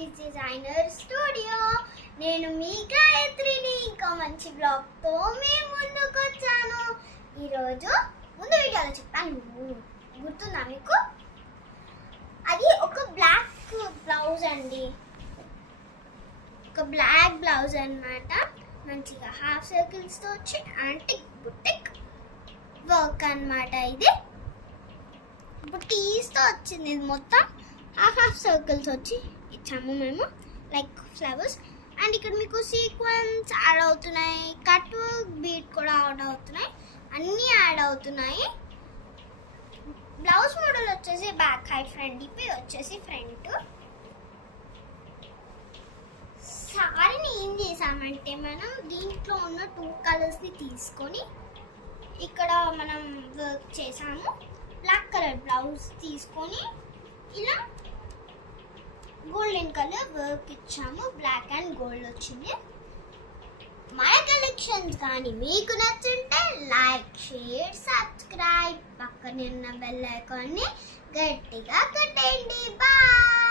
Movies designer studio. నేను మీ గాయత్రిని ఇంకా మంచి బ్లాగ్తో మేము ముందుకు వచ్చాను. ఈరోజు ముందు వీడియోలో చెప్పాను, గుర్తుందా మీకు? అది ఒక బ్లాక్ బ్లౌజ్ అండి, ఒక బ్లాక్ బ్లౌజ్ అన్నమాట. మంచిగా హాఫ్ సర్కిల్స్తో వచ్చి యాంటిక్ బుటిక్ వర్క్ అన్నమాట. ఇది బుటీస్తో వచ్చింది. ఇది మొత్తం హాఫ్ సర్కిల్స్ వచ్చి ఇచ్చాము మేము, లైక్ ఫ్లవర్స్. అండ్ ఇక్కడ మీకు సీక్వెన్స్ యాడ్ అవుతున్నాయి, కట్ వర్క్ బీట్ కూడా యాడ్ అవుతున్నాయి, అన్నీ యాడ్ అవుతున్నాయి. బ్లౌజ్ మోడల్ వచ్చేసి బ్యాక్ హై, ఫ్రంట్ ఇప్పి వచ్చేసి ఫ్రంట్. సారీని ఏం చేసామంటే మనం దీంట్లో ఉన్న 2 కలర్స్ని తీసుకొని ఇక్కడ మనం వర్క్ చేసాము. బ్లాక్ కలర్ బ్లౌజ్ తీసుకొని ఇలా గోల్డెన్ కలర్ వర్క్ ఇచ్చాము. బ్లాక్ అండ్ గోల్డ్ వచ్చింది. మన కలెక్షన్స్ కానీ మీకు నచ్చుంటే లైక్, షేర్, సబ్స్క్రైబ్, పక్కన ఉన్న బెల్ ఐకాన్ని గట్టిగా కొట్టండి. బాయ్.